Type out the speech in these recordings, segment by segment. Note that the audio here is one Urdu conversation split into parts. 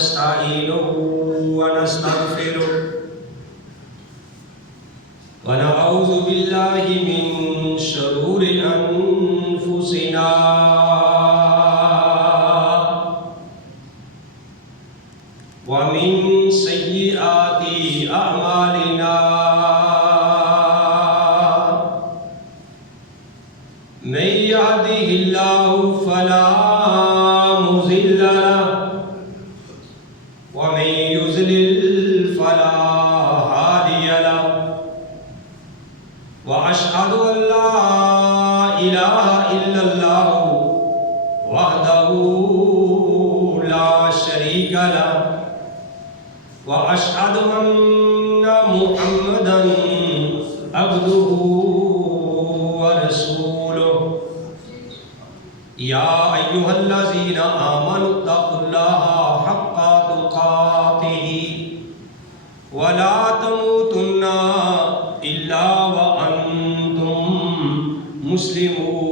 ونستعينه ونستغفره ونعوذ بالله من شرور أنفسنا ومن سيئات أعمالنا من يهده الله فلا مضل له ومن يضلل فلا هادي له وأشهد أن لا إله إلا الله وحده لا شريك له وأشهد أن محمدا عبده ورسوله يا أيها الذين آمنوا اتقوا الله حق تقاته ولا تموتن إلا وأنتم مسلمون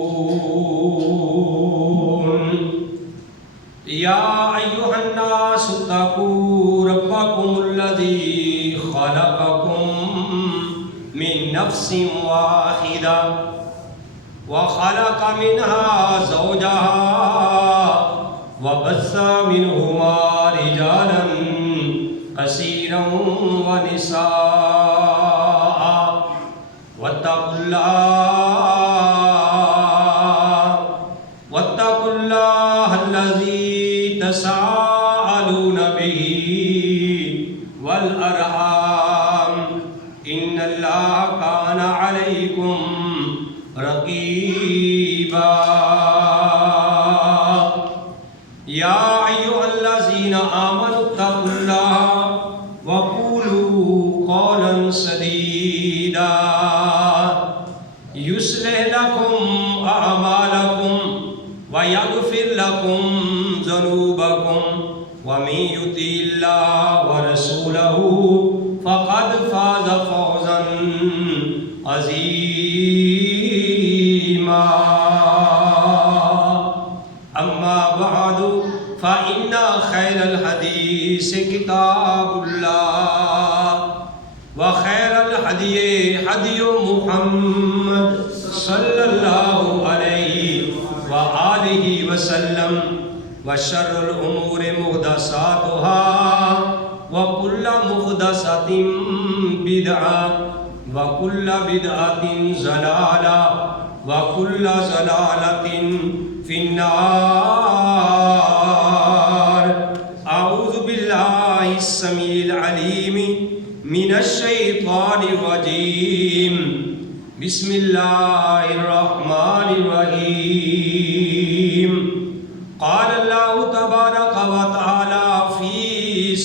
يا أيها الناس اتقوا ربكم الذي خلقكم من نفس واحدة وخلق منها زوجها وبث منهما رجالا كثيرا ونساء واتقوا الله الذي تساءلون به والأرحام إن الله كان عليكم رقيبا يا أيها الذين آمنوا اتقوا الله وقولوا قولا سديدا يصلح لكم أعمالكم ويغفر لكم ذنوبكم ومن يطع الله ورسوله فقد فاز فوزا عظيما أما بعد فإن خير الحديث كتاب الله وخير الهدي هدي محمد صلى الله عليه وآله وسلم وشر الأمور محدثاتها وكل محدثة بدعة وكل بدعة ضلالة وكل ضلالة في النار. أعوذ بالله السميع العليم من الشيطان الرجيم. بسم الله الرحمن الرحيم. قال الله تبارك وتعالى في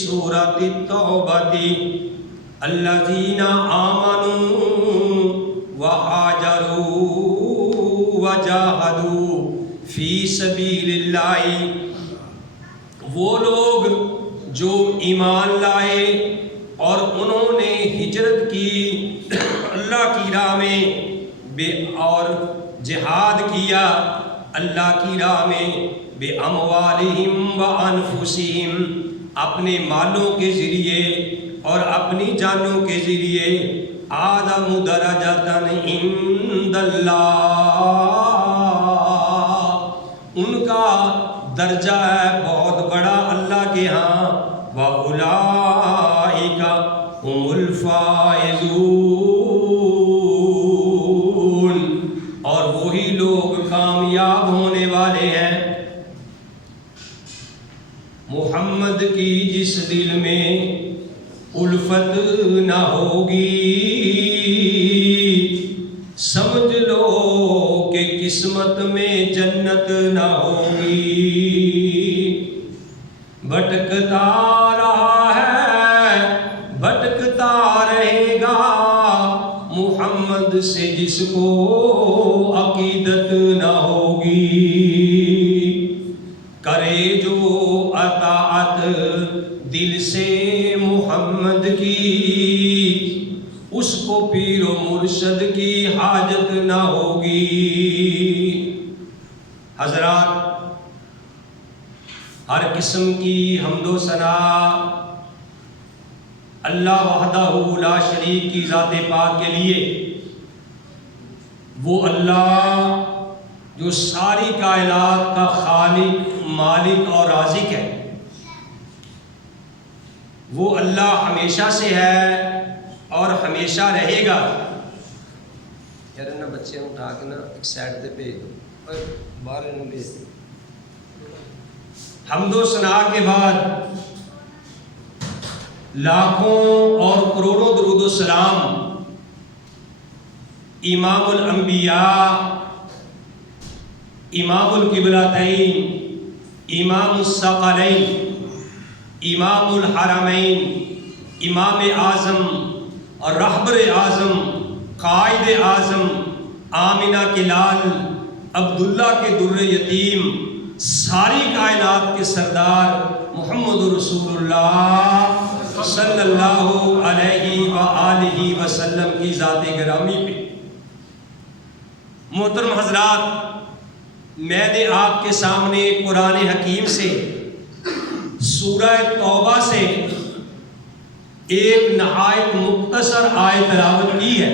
سورة التوبة الذين آمنوا وهاجروا وجاهدوا في سبيل الله، وہ لوگ جو ایمان لائے اور انہوں نے ہجرت کی اللہ کی راہ میں اور جہاد کیا اللہ کی راہ میں بے اموالہم و انفسہم، اپنے مالوں کے ذریعے اور اپنی جانوں کے ذریعے، اعظم درجۃ عند اللہ، ان کا درجہ ہے بہت بڑا اللہ کے ہاں، وَأُولَئِكَ هُمُ الْفَائِزُونَ، اور وہی لوگ کامیاب ہونے والے ہیں۔ محمد کی جس دل میں الفت نہ ہوگی، سمجھ لو کہ قسمت میں جنت نہ ہوگی۔ بھٹکتا رہا ہے بھٹکتا رہے گا، محمد سے جس کو عقیدت نہ ہوگی۔ کرے جو اطاعت دل سے محمد کی، اس کو پیر و مرشد کی حاجت نہ ہوگی۔ حضرات، ہر قسم کی حمد و ثنا اللہ وحدہ لا شریک کی ذات پاک کے لیے، وہ اللہ جو ساری کائنات کا خالق، مالک اور رازق ہے۔ وہ اللہ ہمیشہ سے ہے اور ہمیشہ رہے گا۔ یار انہاں بچے اٹھا کے نا ایک سائڈ تے بھیج دو اور باہر انہوں بھیج دو۔ حمد و ثنا کے بعد لاکھوں اور کروڑوں درود و سلام امام الانبیاء، امام القبلتین، امام الثقلین، امام الحرمین، امام اعظم اور رہبر اعظم، قائد اعظم، آمنہ کے لال، عبداللہ کے در یتیم، ساری کائنات کے سردار محمد رسول اللہ صلی اللہ علیہ وآلہ وسلم کی ذات گرامی پہ۔ محترم حضرات، میں نے آپ کے سامنے قرآن حکیم سے سورہ توبہ سے ایک نہایت مختصر آیت تلاوت کی ہے،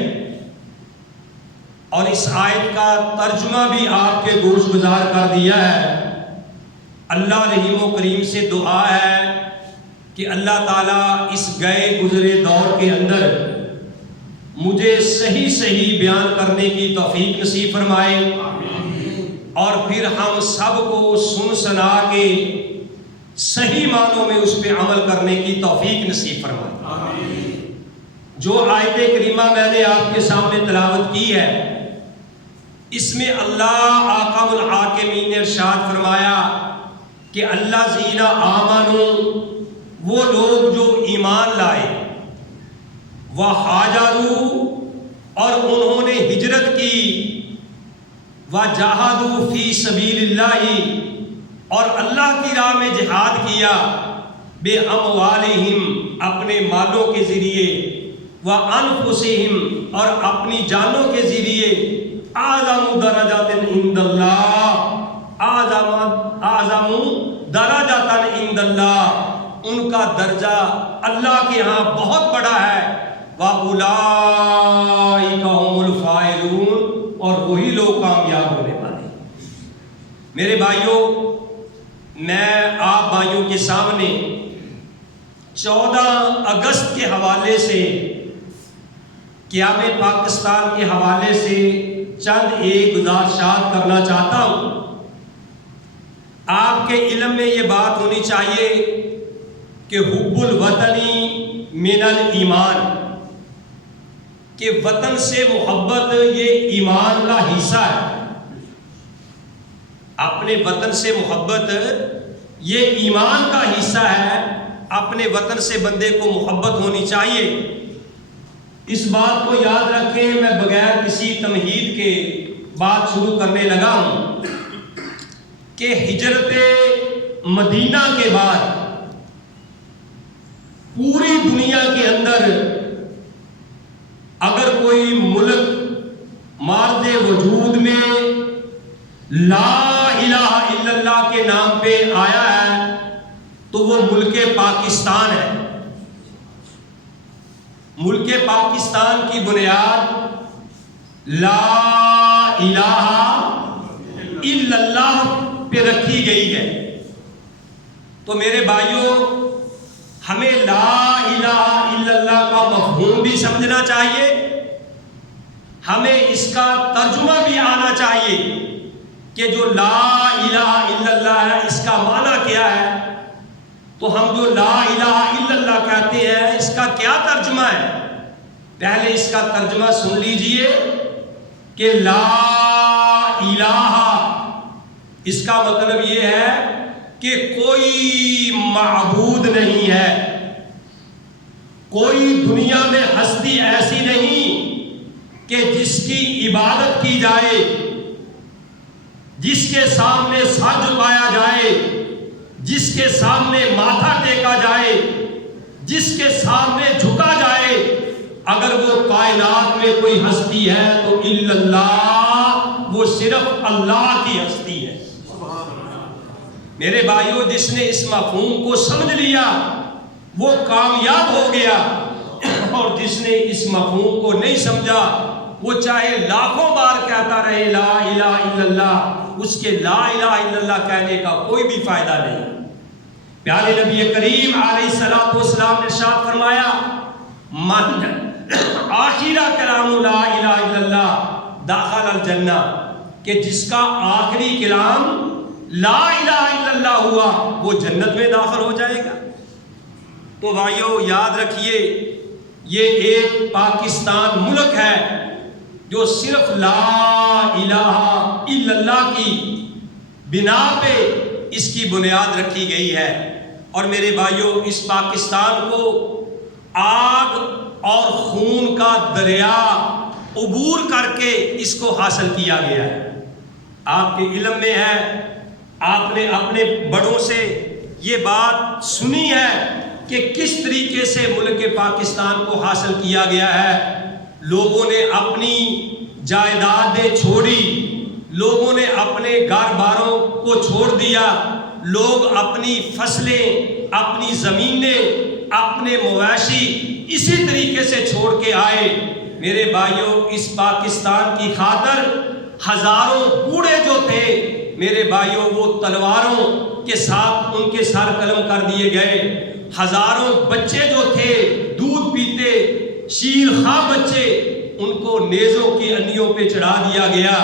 اور اس آیت کا ترجمہ بھی آپ کے گوش گزار کر دیا ہے۔ اللہ رحیم و کریم سے دعا ہے کہ اللہ تعالیٰ اس گئے گزرے دور کے اندر مجھے صحیح بیان کرنے کی توفیق نصیب فرمائے، اور پھر ہم سب کو سن سنا کے صحیح معنوں میں اس پہ عمل کرنے کی توفیق نصیب فرمائے۔ جو آیت کریمہ میں نے آپ کے سامنے تلاوت کی ہے، اس میں اللہ احکم الحاکمین نے ارشاد فرمایا کہ اللہ زین آمنوا، وہ لوگ جو ایمان لائے، وہاجروا، اور انہوں نے ہجرت کی، وجاہدوا فی سبیل اللہ، اور اللہ کی راہ میں جہاد کیا، بے اموالہم، اپنے مالوں کے ذریعے، وانفسہم، اور اپنی جانوں کے ذریعے، اعظم درجات عند اللہ، اعظم درجات عند اللہ، ان کا درجہ اللہ کے ہاں بہت بڑا ہے، وَأُولَٰئِكَ هُمُ الْفَائِزُونَ، اور وہی لوگ کامیاب ہونے والے ہیں۔ میرے بھائیوں، میں آپ بھائیوں کے سامنے 14 اگست کے حوالے سے، قیام پاکستان کے حوالے سے چند ایک گزارشات کرنا چاہتا ہوں۔ آپ کے علم میں یہ بات ہونی چاہیے کہ حب الوطنی من الایمان، کہ وطن سے محبت یہ ایمان کا حصہ ہے۔ اپنے وطن سے محبت یہ ایمان کا حصہ ہے۔ اپنے وطن سے بندے کو محبت ہونی چاہیے۔ اس بات کو یاد رکھیں، میں بغیر کسی تمہید کے بات شروع کرنے لگا ہوں کہ ہجرت مدینہ کے بعد پوری دنیا کے اندر اگر کوئی ملک مارد وجود میں لا الہ الا اللہ کے نام پہ آیا ہے تو وہ ملک پاکستان ہے۔ ملک پاکستان کی بنیاد لا الہ الا اللہ پہ رکھی گئی ہے۔ تو میرے بھائیوں، ہمیں لا الہ الا اللہ کا مفہوم بھی سمجھنا چاہیے، ہمیں اس کا ترجمہ بھی آنا چاہیے کہ جو لا الہ الا اللہ ہے اس کا معنی کیا ہے۔ تو ہم جو لا الہ الا اللہ کہتے ہیں اس کا کیا ترجمہ ہے؟ پہلے اس کا ترجمہ سن لیجئے کہ لا الہ، اس کا مطلب یہ ہے کہ کوئی معبود نہیں ہے، کوئی دنیا میں ہستی ایسی نہیں کہ جس کی عبادت کی جائے، جس کے سامنے سر جھکایا جائے، جس کے سامنے ماتھا ٹیکا جائے، جس کے سامنے جھکا جائے۔ اگر وہ کائنات میں کوئی ہستی ہے تو الا اللہ، وہ صرف اللہ کی ہستی ہے۔ میرے بھائیوں جس نے اس مفہوم کو سمجھ لیا وہ کامیاب ہو گیا، اور جس نے اس مفہوم کو نہیں سمجھا وہ چاہے لاکھوں بار کہتا رہے لا الہ الا اللہ، اس کے لا الہ الا اللہ کہنے کا کوئی بھی فائدہ نہیں۔ پیارے نبی کریم علیہ الصلوۃ والسلام نے ارشاد فرمایا من آخر کلام لا الہ الا اللہ داخل الجنہ، کہ جس کا آخری کلام لا الہ الا اللہ ہوا وہ جنت میں داخل ہو جائے گا۔ تو بھائیو یاد رکھیے یہ ایک پاکستان ملک ہے جو صرف لا الہ الا اللہ کی بنا پہ اس کی بنیاد رکھی گئی ہے، اور میرے بھائیو اس پاکستان کو آگ اور خون کا دریا عبور کر کے اس کو حاصل کیا گیا ہے۔ آپ کے علم میں ہے، آپ نے اپنے بڑوں سے یہ بات سنی ہے کہ کس طریقے سے ملک پاکستان کو حاصل کیا گیا ہے۔ لوگوں نے اپنی جائیدادیں چھوڑی، لوگوں نے اپنے گھر باروں کو چھوڑ دیا، لوگ اپنی فصلیں، اپنی زمینیں، اپنے مویشی اسی طریقے سے چھوڑ کے آئے۔ میرے بھائیوں اس پاکستان کی خاطر ہزاروں بوڑھے جو تھے میرے بھائیوں وہ تلواروں کے ساتھ ان کے سر قلم کر دیے گئے، ہزاروں بچے جو تھے دودھ پیتے شیر خواہ بچے ان کو نیزوں کی انیوں پہ چڑھا دیا گیا۔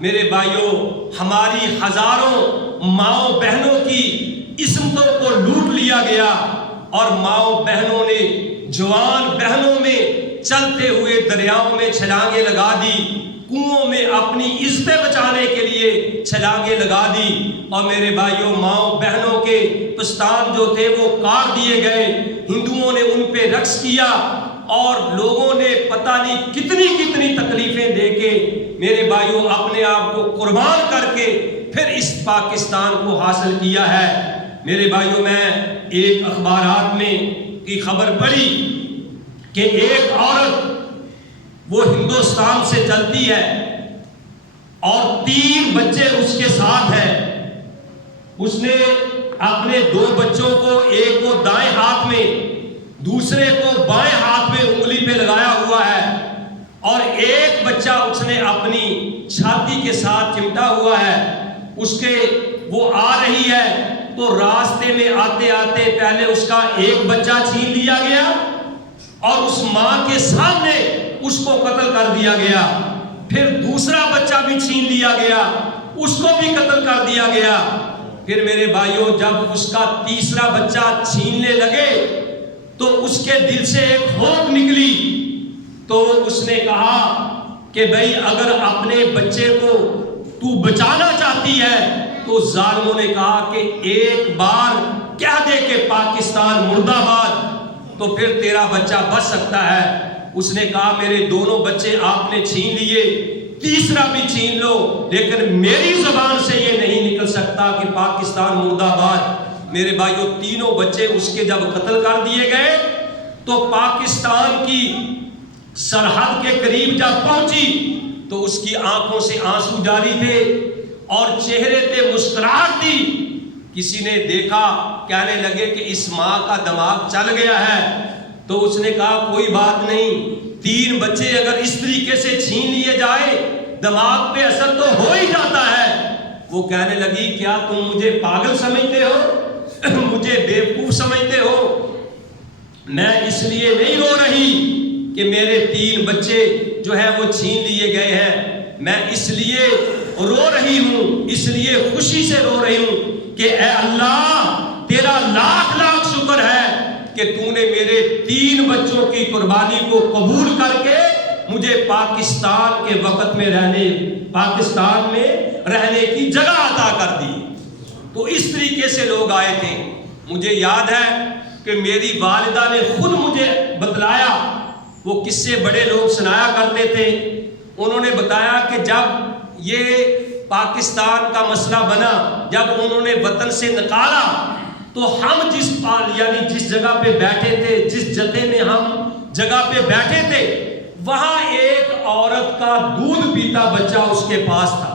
میرے بھائیوں ہماری ہزاروں ماؤں بہنوں کی عصمتوں کو لوٹ لیا گیا، اور ماؤں بہنوں نے جوان بہنوں میں چلتے ہوئے دریاؤں میں چھلانگیں لگا دی، کنووں میں اپنی عزتیں بچانے کے لیے چھلانگیں لگا دی، اور میرے بھائیوں ماؤں بہنوں کے پستان جو تھے وہ کاٹ دیے گئے، ہندوؤں نے ان پہ رقص کیا، اور لوگوں نے پتہ نہیں کتنی کتنی تکلیفیں دے کے میرے بھائیوں اپنے آپ کو قربان کر کے پھر اس پاکستان کو حاصل کیا ہے۔ میرے بھائیوں میں ایک اخبارات میں کی خبر پڑھی کہ ایک عورت وہ ہندوستان سے چلتی ہے اور 3 بچے اس کے ساتھ ہیں، اس نے اپنے 2 بچوں کو، ایک کو دائیں ہاتھ میں دوسرے کو بائیں ہاتھ میں انگلی پہ لگایا ہوا ہے، اور ایک بچہ اس نے اپنی چھاتی کے ساتھ چمٹا ہوا ہے، اس کے وہ آ رہی ہے تو راستے میں آتے آتے پہلے اس کا ایک بچہ چھین لیا گیا اور اس ماں کے سامنے اس کو قتل کر دیا گیا، پھر دوسرا بچہ بھی چھین لیا گیا، اس کو بھی قتل کر دیا گیا۔ پھر میرے بھائیوں جب اس کا تیسرا بچہ چھیننے لگے تو اس کے دل سے ایک ہوپ نکلی، تو اس نے کہا کہ بھئی اگر اپنے بچے کو تو بچانا چاہتی ہے تو ظالموں نے کہا کہ ایک بار کہہ دے کہ پاکستان مرد آباد تو پھر تیرا بچہ بچ سکتا ہے۔ اس نے کہا میرے دونوں بچے آپ نے چھین لیے، تیسرا بھی چھین لو، لیکن میری زبان سے یہ نہیں نکل سکتا کہ پاکستان مرد آباد۔ میرے بھائیوں تینوں بچے اس کے جب قتل کر دیے گئے تو پاکستان کی سرحد کے قریب جب پہنچی تو اس کی آنکھوں سے آنسو جاری تھے اور چہرے پہ مسکراہٹ تھی۔ کسی نے دیکھا، کہنے لگے کہ اس ماں کا دماغ چل گیا ہے، تو اس نے کہا کوئی بات نہیں، 3 بچے اگر اس طریقے سے چھین لیے جائے دماغ پہ اثر تو ہو ہی جاتا ہے۔ وہ کہنے لگی کیا تم مجھے پاگل سمجھتے ہو، مجھے بیوقوف سمجھتے ہو؟ میں اس لیے نہیں رو رہی کہ میرے 3 بچے جو ہے وہ چھین لیے گئے ہیں، میں اس لیے رو رہی ہوں، اس لیے خوشی سے رو رہی ہوں کہ اے اللہ تیرا لاکھ لاکھ شکر ہے کہ تو نے میرے 3 بچوں کی قربانی کو قبول کر کے مجھے پاکستان کے وقت میں پاکستان میں رہنے کی جگہ عطا کر دی۔ تو اس طریقے سے لوگ آئے تھے۔ مجھے یاد ہے کہ میری والدہ نے خود مجھے بتلایا، وہ قصے بڑے لوگ سنایا کرتے تھے، انہوں نے بتایا کہ جب یہ پاکستان کا مسئلہ بنا، جب انہوں نے وطن سے نکالا تو ہم جس جگہ پہ بیٹھے تھے، جس جتے میں ہم جگہ پہ بیٹھے تھے، وہاں ایک عورت کا دودھ پیتا بچہ اس کے پاس تھا۔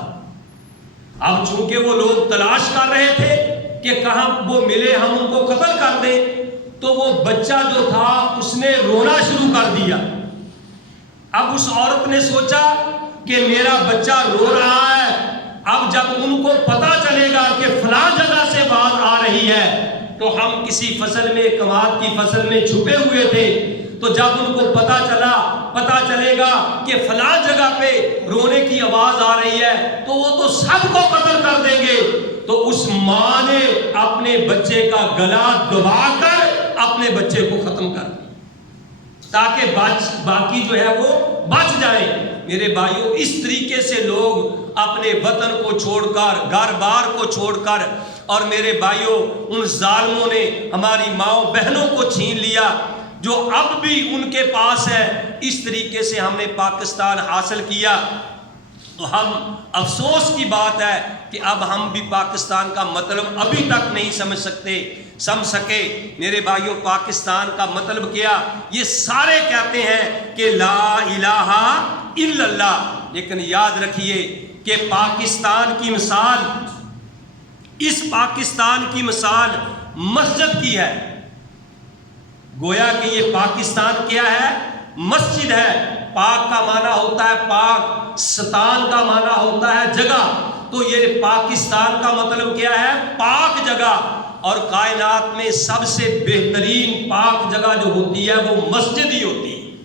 اب چونکہ وہ لوگ تلاش کر رہے تھے کہ کہاں وہ ملے ہم ان کو قتل کر دیں، تو وہ بچہ جو تھا اس نے رونا شروع کر دیا۔ اب اس عورت نے سوچا کہ میرا بچہ رو رہا ہے، اب جب ان کو پتا چلے گا کہ فلاں جگہ سے بات آ رہی ہے، تو ہم کسی فصل میں، کماد کی فصل میں چھپے ہوئے تھے، تو جب ان کو پتا چلے گا کہ فلاں جگہ پہ رونے کی آواز آ رہی ہے، تو وہ تو سب کو قتل کر دیں گے۔ تو اس ماں نے اپنے بچے کا گلا دبا کر اپنے بچے کو ختم کر دیا تاکہ باقی جو ہے وہ بچ جائیں۔ میرے بھائیوں، اس طریقے سے لوگ اپنے وطن کو چھوڑ کر، گھر بار کو چھوڑ کر، اور میرے بھائیوں ان ظالموں نے ہماری ماؤں بہنوں کو چھین لیا جو اب بھی ان کے پاس ہے۔ اس طریقے سے ہم نے پاکستان حاصل کیا، تو ہم افسوس کی بات ہے کہ اب ہم بھی پاکستان کا مطلب ابھی تک نہیں سمجھ سکے۔ میرے بھائیوں، پاکستان کا مطلب کیا؟ یہ سارے کہتے ہیں کہ لا الہ الا اللہ، لیکن یاد رکھیے کہ پاکستان کی مثال، اس پاکستان کی مثال مسجد کی ہے۔ گویا کہ یہ پاکستان کیا ہے؟ مسجد ہے۔ پاک کا معنی ہوتا ہے پاک، ستان کا معنی ہوتا ہے جگہ، تو یہ پاکستان کا مطلب کیا ہے؟ پاک جگہ۔ اور کائنات میں سب سے بہترین پاک جگہ جو ہوتی ہے وہ مسجد ہی ہوتی ہے۔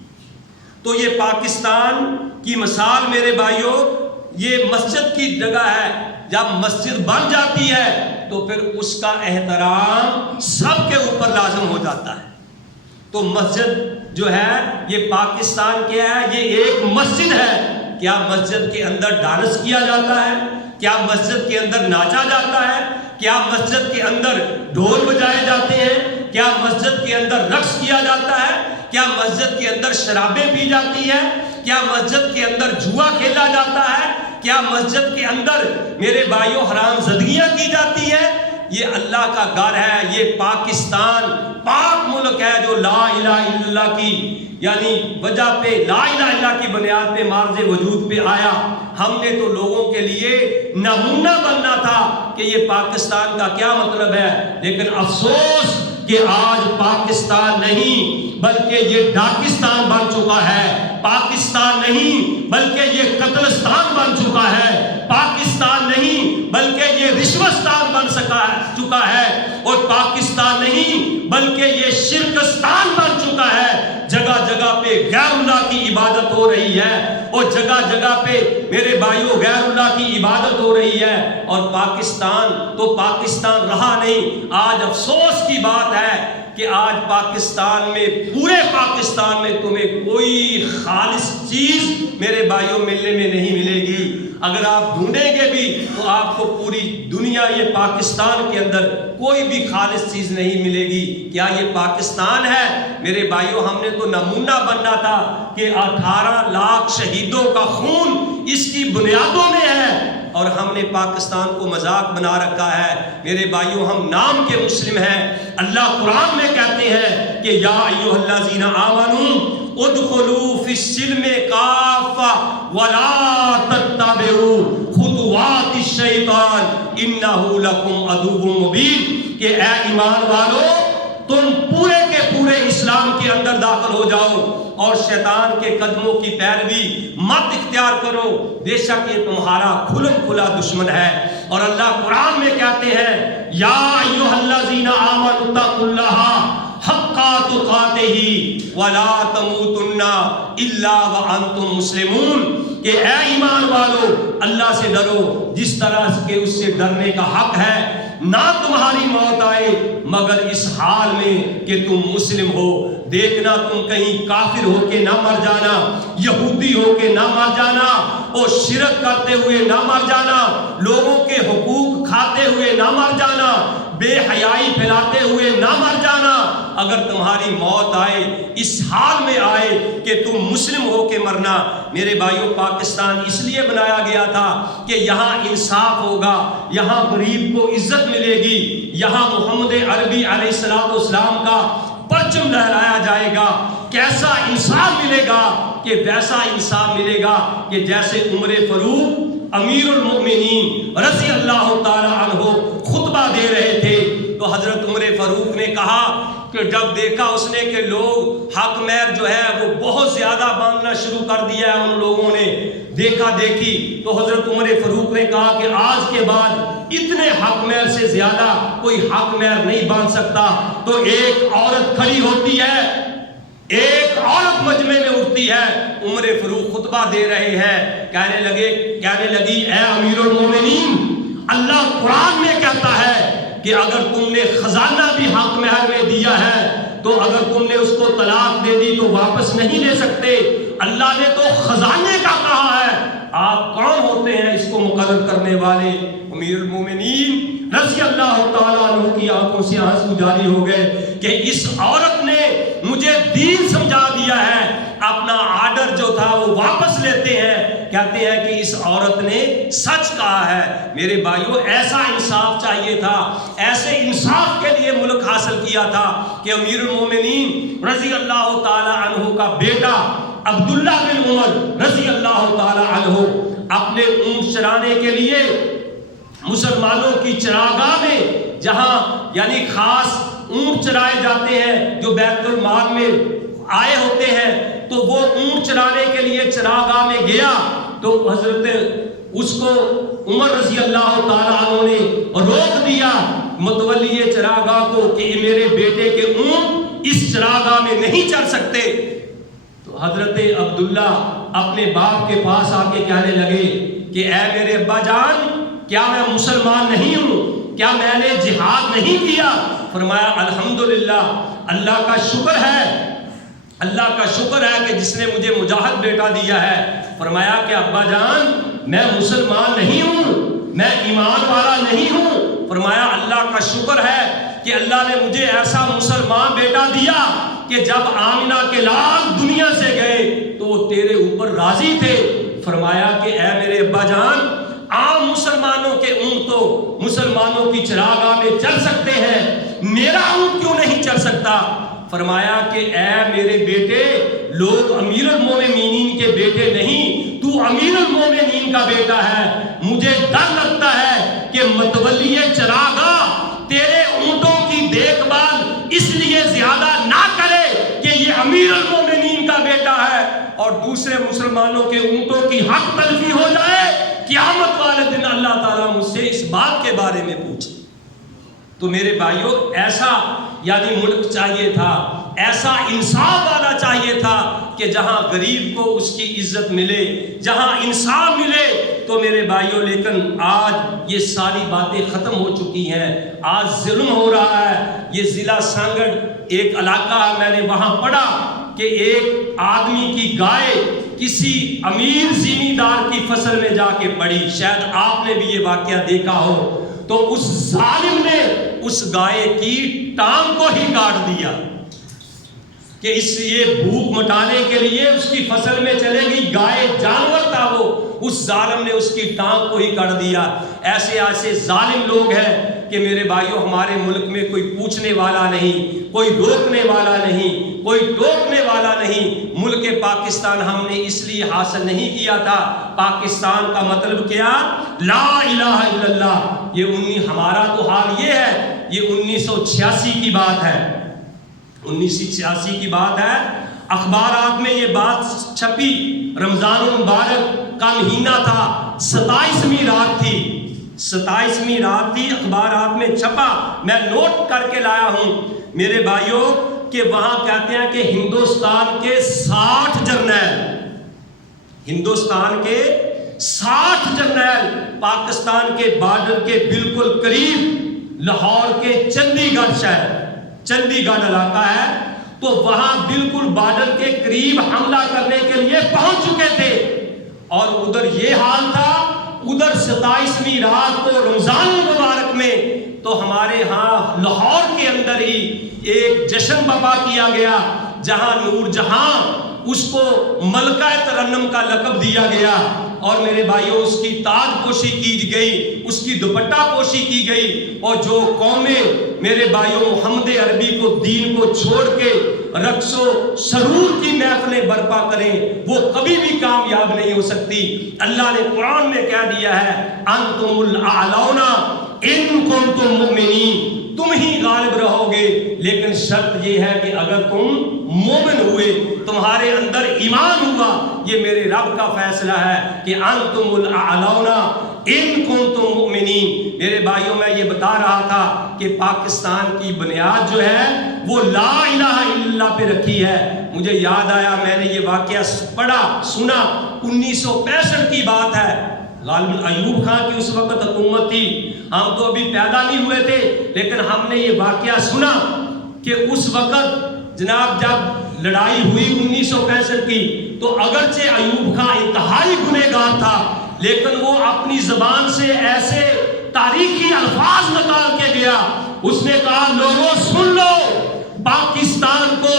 تو یہ پاکستان کی مثال میرے بھائیوں، یہ مسجد کی جگہ ہے۔ جب مسجد بن جاتی ہے تو پھر اس کا احترام سب کے اوپر لازم ہو جاتا ہے۔ تو مسجد جو ہے یہ پاکستان کیا ہے؟ یہ ایک مسجد ہے۔ کیا مسجد کے اندر ڈانس کیا جاتا ہے؟ کیا مسجد کے اندر ناچا جاتا ہے؟ کیا مسجد کے اندر ڈھول بجائے جاتے ہیں؟ کیا مسجد کے اندر رقص کیا جاتا ہے؟ کیا مسجد کے اندر شرابیں پی جاتی ہیں؟ کیا مسجد کے اندر جوا کھیلا جاتا ہے؟ کیا مسجد کے اندر میرے بھائیوں حرام زدگیاں کی جاتی ہیں؟ یہ اللہ کا گھر ہے، یہ پاکستان پاک ملک ہے جو لا الہ الا اللہ کی یعنی وجہ پہ، لا الہ الا اللہ کی بنیاد پہ معرض وجود پہ آیا۔ ہم نے تو لوگوں کے لیے نمونہ بننا تھا کہ یہ پاکستان کا کیا مطلب ہے، لیکن افسوس کہ آج پاکستان نہیں بلکہ یہ ڈاکستان بن چکا ہے۔ پاکستان نہیں بلکہ یہ قتلستان بن چکا ہے۔ پاکستان نہیں بلکہ یہ رشوتستان بن چکا ہے، اور پاکستان نہیں بلکہ یہ شرکستان بن چکا ہے۔ جگہ جگہ پہ غیر اللہ کی عبادت ہو رہی ہے، اور جگہ جگہ پہ میرے بھائیوں غیر اللہ کی عبادت ہو رہی ہے، اور پاکستان تو پاکستان رہا نہیں۔ آج افسوس کی بات ہے کہ آج پاکستان میں، پورے پاکستان میں تمہیں کوئی خالص چیز میرے بھائیوں ملنے میں نہیں ملے گی۔ اگر آپ ڈھونڈیں گے بھی تو آپ کو پوری دنیا، یہ پاکستان کے اندر کوئی بھی خالص چیز نہیں ملے گی۔ کیا یہ پاکستان ہے؟ میرے بھائیوں، ہم نے تو نمونہ بننا تھا کہ 18 لاکھ شہیدوں کا خون اس کی بنیادوں میں ہے، اور ہم نے پاکستان کو مذاق بنا رکھا ہے۔ میرے بھائیوں، ہم نام کے مسلم ہیں۔ اللہ قرآن میں کہتے ہیں کہ یا ایھا الذین آمنوا ادخلوا فی السلم کافہ ولا تتبعوا خطوات الشیطان انہ لکم عدو مبین، کہ اے ایمان والو تم پورے کے پورے اسلام کے اندر داخل ہو جاؤ اور شیطان کے قدموں کی پیروی مت اختیار کرو، بے شک یہ تمہارا کھلم کھلا دشمن ہے۔ اور اللہ قرآن میں کہتے ہیں یا ایھا الذین آمنوا اتقوا اللہ حق تقاتہ ولا تموتن الا وانتم مسلمون، کہ اے ایمان والو اللہ سے ڈرو جس طرح کہ اس سے ڈرنے کا حق ہے، نہ تمہاری موت آئے مگر اس حال میں کہ تم مسلم ہو۔ دیکھنا تم کہیں کافر ہو کے نہ مر جانا، یہودی ہو کے نہ مر جانا، اور شرک کرتے ہوئے نہ مر جانا، لوگوں کے حقوق کھاتے ہوئے نہ مر جانا، بے حیائی پھیلاتے ہوئے نہ مر جانا۔ اگر تمہاری موت آئے اس حال میں آئے کہ تم مسلم ہو کے مرنا۔ میرے بھائیوں، پاکستان اس لیے بنایا گیا تھا کہ یہاں انصاف ہوگا، یہاں غریب کو عزت ملے گی، یہاں محمد عربی علیہ السلام کا پرچم لہرایا جائے گا۔ کیسا انصاف ملے گا؟ کہ ویسا انصاف ملے گا کہ جیسے عمر فاروق امیر المؤمنین رضی اللہ تعالی عنہ خطبہ خطبہ دے رہے تھے تو حضرت عمر فاروق نے کہا کہ جب دیکھا اس نے کہ لوگ حق مہر جو ہے وہ بہت زیادہ باندھنا شروع کر دیا ہے، ان لوگوں نے دیکھا دیکھی، تو حضرت عمر فاروق نے کہا کہ آج کے بعد اتنے حق مہر سے زیادہ کوئی حق مہر نہیں باندھ سکتا۔ تو ایک عورت کھڑی ہوتی ہے، ایک عورت مجمع میں اٹھتی ہے، عمر فاروق خطبہ دے رہے ہیں، کہنے لگی اے امیر المومنین، اللہ قرآن میں کہتا ہے کہ اگر تم نے خزانہ بھی حق مہر میں دیا ہے تو اگر تم نے اس کو طلاق دے دی تو واپس نہیں لے سکتے، اللہ نے تو خزانے کا کہا ہے، آپ کون ہوتے ہیں اس کو مقرر کرنے والے؟ امیر المومنین رضی اللہ تعالیٰ عنہ کی آنکھوں سے آنسو جاری ہو گئے کہ اس عورت نے مجھے دین سمجھا دیا ہے، اپنا آرڈر جو تھا وہ واپس لیتے ہیں، کہتے ہیں کہ اس عورت نے سچ کہا ہے۔ میرے بھائیوں، ایسا انصاف چاہیے تھا، ایسے انصاف کے لیے ملک حاصل کیا تھا کہ امیر المومنین رضی اللہ تعالی عنہ کا بیٹا عبداللہ بن عمر رضی اللہ تعالی عنہ اپنے اونٹ چرانے کے لیے مسلمانوں کی چراگاہ میں، جہاں یعنی خاص اونٹ چرائے جاتے ہیں جو بیت المال میں آئے ہوتے ہیں، تو وہ اونٹ چرانے کے لیے چراگاہ میں گیا تو حضرت اس کو عمر رضی اللہ تعالیٰ عنہ نے روک دیا متولی چراگاہ کو کہ میرے بیٹے کے اونٹ اس چراگاہ میں نہیں چر سکتے۔ تو حضرت عبداللہ اپنے باپ کے پاس آ کے کہنے لگے کہ اے میرے ابا جان، کیا میں مسلمان نہیں ہوں؟ کیا میں نے جہاد نہیں کیا؟ فرمایا الحمدللہ، اللہ کا شکر ہے، اللہ کا شکر ہے کہ جس نے مجھے مجاہد بیٹا دیا ہے۔ فرمایا کہ ابا جان، میں مسلمان نہیں ہوں، میں ایمان والا نہیں ہوں۔ فرمایا اللہ کا شکر ہے کہ اللہ نے مجھے ایسا مسلمان بیٹا دیا کہ جب آمنہ کے لال دنیا سے گئے تو وہ تیرے اوپر راضی تھے۔ فرمایا کہ اے میرے ابا جان، عام مسلمانوں کے اونٹ تو مسلمانوں کی چراگاہ میں چل سکتے ہیں، میرا اونٹ کیوں نہیں چل سکتا؟ فرمایا کہ اے میرے بیٹے، لوگ امیر المومنین کے بیٹے نہیں، تو امیر المومنین کا بیٹا ہے۔ مجھے ڈر لگتا ہے کہ متولی چراگاہ تیرے اونٹوں کی دیکھ بھال اس لیے زیادہ نہ کرے کہ یہ امیر المومنین کا بیٹا ہے اور دوسرے مسلمانوں کے اونٹوں کی حق تلفی ہو جائے، قیامت والے دن اللہ تعالیٰ مجھ سے اس بات کے بارے میں پوچھے۔ تو میرے بھائیوں، ایسا یعنی ملک چاہیے تھا، ایسا انصاف والا چاہیے تھا کہ جہاں غریب کو اس کی عزت ملے، جہاں انصاف ملے۔ تو میرے بھائیوں، لیکن آج یہ ساری باتیں ختم ہو چکی ہیں، آج ظلم ہو رہا ہے۔ یہ ضلع سانگڑ ایک علاقہ ہے، میں نے وہاں پڑھا کہ ایک آدمی کی گائے کسی امیر زمیندار کی فصل میں جا کے پڑی، شاید آپ نے بھی یہ واقعہ دیکھا ہو، تو اس ظالم نے اس گائے کی ٹانگ کو ہی کاٹ دیا کہ اس یہ بھوک مٹانے کے لیے اس کی فصل میں چلے گی، گائے جانور تھا وہ، اس ظالم نے اس کی ٹانگ کو ہی کاٹ دیا۔ ایسے ایسے ظالم لوگ ہیں کہ میرے بھائیوں، ہمارے ملک میں کوئی پوچھنے والا نہیں، کوئی روکنے والا نہیں، کوئی ٹوکنے والا نہیں۔ ملک پاکستان ہم نے اس لیے حاصل نہیں کیا تھا، پاکستان کا مطلب کیا؟ لا الہ الا اللہ۔ یہ ہمارا تو حال یہ ہے، یہ 1986 کی بات ہے، 1986 کی بات ہے۔ اخبارات میں یہ بات چھپی، رمضان المبارک کا مہینہ تھا، 27ویں رات تھی، 27ویں رات تھی، اخبارات میں چھپا، میں نوٹ کر کے لایا ہوں میرے بھائیوں کہ وہاں کہتے ہیں کہ ہندوستان کے 60 جرنیل، ہندوستان کے 60 جرنیل پاکستان کے بارڈر کے بالکل قریب لاہور کے چندی گڑھ شہر، چندی گڑھ علاقہ ہے، تو وہاں بالکل بارڈر کے قریب حملہ کرنے کے لیے پہنچ چکے تھے۔ اور ادھر یہ حال تھا، ادھر 27ویں رات کو رمضان المبارک میں تو ہمارے ہاں لاہور کے اندر ہی ایک جشن برپا کیا گیا، جہاں نور جہاں اس کو ملکہ ترنم کا لقب دیا گیا، اور میرے بھائیوں اس کی تاج پوشی کی گئی، اس کی دوپٹہ پوشی کی گئی، اور جو قومیں میرے بھائیوں محمد عربی کو دین کو چھوڑ کے رقص و سرور کی محفلیں برپا کریں، وہ کبھی بھی کامیاب نہیں ہو سکتی۔ اللہ نے قرآن میں کہہ دیا ہے انتم الاعلون ان کنتم مؤمنین، تم ہی غالب رہو گے، لیکن شرط یہ ہے کہ اگر تم مومن ہوئے، تمہارے اندر ایمان ہوا۔ یہ میرے رب کا فیصلہ ہے کہ انتم الاعلون ان کنتم مؤمنین۔ میرے بھائیوں، میں یہ بتا رہا تھا کہ پاکستان کی بنیاد جو ہے وہ لا الہ الا اللہ پہ رکھی ہے۔ مجھے یاد آیا، میں نے یہ واقعہ پڑھا سنا، 1965 کی بات ہے، غالباً ایوب خان کی اس وقت حکومت تھی، ہم تو ابھی پیدا نہیں ہوئے تھے، لیکن ہم نے یہ واقعہ سنا کہ اس وقت جناب جب لڑائی ہوئی 1965 کی، تو اگرچہ ایوب خان انتہائی گنہگار تھا، لیکن وہ اپنی زبان سے ایسے تاریخی الفاظ نکال کے گیا، اس نے کہا لوگوں سن لو، پاکستان کو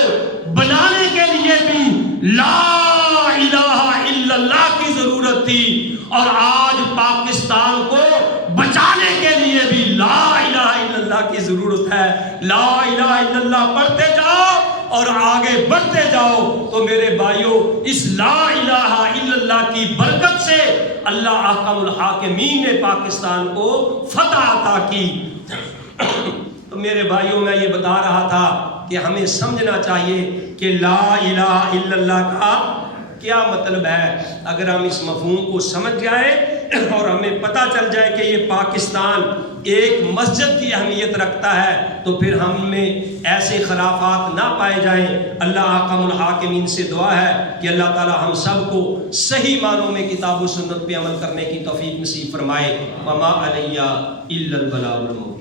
بنانے کے لیے بھی لا الہ الا اللہ کی ضرورت تھی، اور آج پاکستان کو بچانے کے لیے بھی لا الہ الا اللہ کی ضرورت ہے۔ لا الہ الا اللہ پڑھتے جاؤ اور آگے بڑھتے جاؤ، تو میرے بھائیوں اس لا الہ الا اللہ کی برکت سے اللہ احکم الحاکمین نے پاکستان کو فتح عطا کی۔ تو میرے بھائیوں، میں یہ بتا رہا تھا کہ ہمیں سمجھنا چاہیے کہ لا الہ الا اللہ کا کیا مطلب ہے۔ اگر ہم اس مفہوم کو سمجھ جائیں اور ہمیں پتہ چل جائے کہ یہ پاکستان ایک مسجد کی اہمیت رکھتا ہے، تو پھر ہم میں ایسے خرافات نہ پائے جائیں۔ اللہ احکم الحاکمین سے دعا ہے کہ اللہ تعالی ہم سب کو صحیح معنوں میں کتاب و سنت پہ عمل کرنے کی توفیق نصیب فرمائے۔ وما علیہ الا البلاغ المبین۔